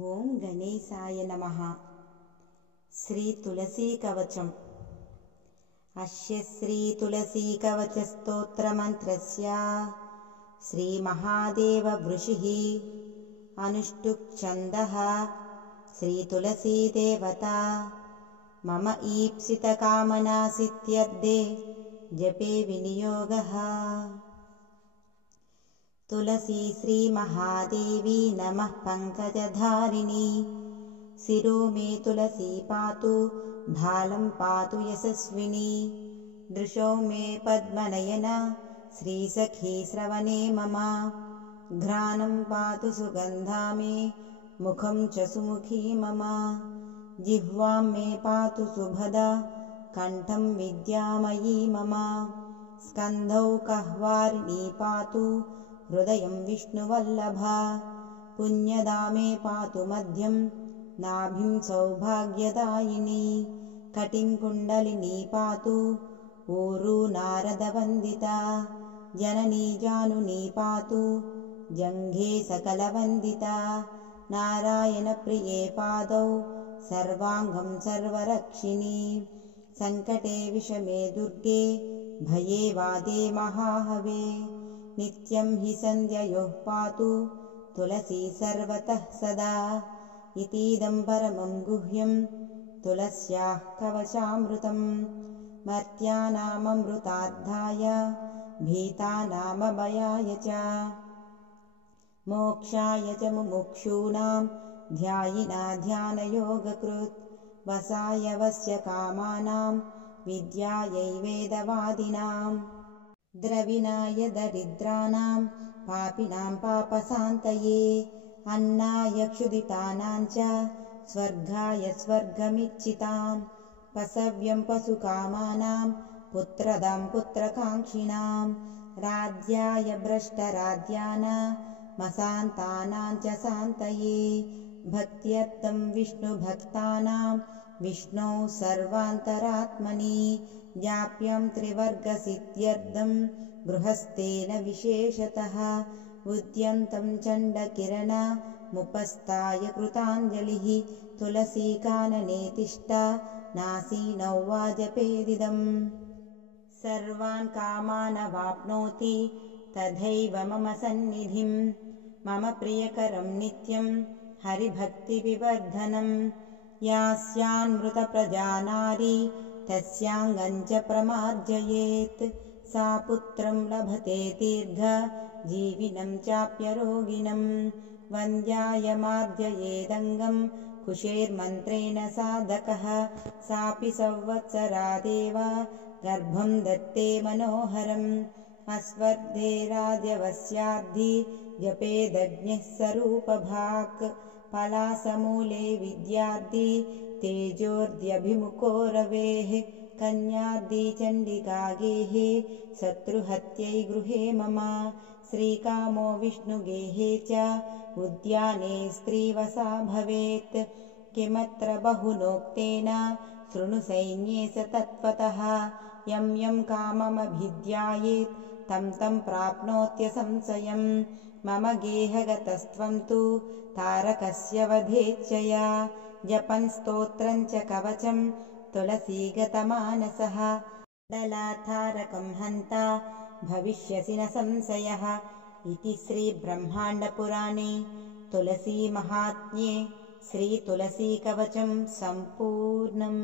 ఓం గణేశాయ నమః. శ్రీ తులసీ కవచం. అస్య శ్రీ తులసీ కవచ స్తోత్ర మంత్రస్య శ్రీ మహాదేవ వృషిః అనుష్టుప్ ఛందః శ్రీ తులసీ దేవతా మమ ఈప్సిత కామనా సిద్ధ్యర్థే జపే వినియోగః. तुलसी श्री महादेवी नमः पंकजधारिणी शिरो मे तुलसी पातु भालं पातु यशस्विनी दृशो मे पद्मनयना श्रीसखी श्रवणे मम घ्राणं पातु सुगन्धा मे मुखं च सुमुखी मम जिह्वां मे पातु सुभदा कण्ठं विद्यामयी मम स्कन्धौ कहवारिणी पातु हृदयं विष्णुवल्लभा पुण्यदा मे पातु मध्यं नाभिं सौभाग्यदायिनी कटिं कुण्डलिनी पातु ऊरू नारदवन्दिता जननी जानुनी पातु जङ्घे सकलवन्दिता नारायणप्रिये पादौ सर्वाङ्गं सर्वरक्षिणी सङ्कटे विषमे दुर्गे भये वादे महाहवे नित्यं हि सन्ध्ययोः पातु तुलसी सर्वतः सदा इतीदं परमं गुह्यं तुलस्याः कवचामृतं मर्त्यानाममृतार्थाय भीतानामभयाय च मोक्षाय च मुमुक्षूणां ध्यायिना ध्यानयोगकृत् वसाय वस्य कामानां विद्यायै वेदवादिनां द्रविणाय दरिद्राणां पापिनां पापशान्तये अन्नाय क्षुधितानां च स्वर्गाय स्वर्गमिच्छितां पशव्यं पशुकामानां पुत्रदां पुत्रकाङ्क्षिणां राज्याय भ्रष्टराज्यानामशान्तानां च शान्तये भक्त्यर्थं विष्णुभक्तानां विष्णौ सर्वान्तरात्मनि जाप्यं त्रिवर्गसिद्ध्यर्थं गृहस्थेन विशेषतः उद्यन्तं चण्डकिरणमुपस्थाय कृताञ्जलिः तुलसीकानने तिष्ठा नासीनौ वा जपेदिदम् सर्वान् कामान् वाप्नोति तथैव मम सन्निधिं मम प्रियकरं नित्यं हरिभक्तिविवर्धनं यास्यान्मृतप्रजा नारी तस्याङ्गं च प्रमार्जयेत् सा पुत्रं लभते दीर्घजीविनं चाप्यरोगिणं वन्द्याय मार्जयेदङ्गं कुशेर्मन्त्रेण साधकः सापि संवत्सरादेव गर्भं दत्ते मनोहरम् अस्वर्धे राजवस्याद्धि जपेदग्निः स्वरूपभाक् पलासमूले विद्यार्थी तेजोर्ध्यभिमुखो रवेः कन्यार्दी चण्डिका गेहे शत्रुहत्यै गृहे मम श्रीकामो विष्णुगेहे च उद्याने स्त्रीवसा भवेत् किमत्र बहुनोक्तेन शृणु सैन्ये स तत्त्वतः यं यं काममभिध्यायेत् तं तं प्राप्नोत्यसंशयम् मम गेहगतस्त्वं तु तारकस्य वधेच्छया जपन् स्तोत्रं च कवचं तुलसीगतमानसः दलातारकं हन्ता भविष्यसि न संशयः इति श्रीब्रह्माण्डपुराणे तुलसीमाहात्म्ये श्रीतुलसीकवचं सम्पूर्णम्।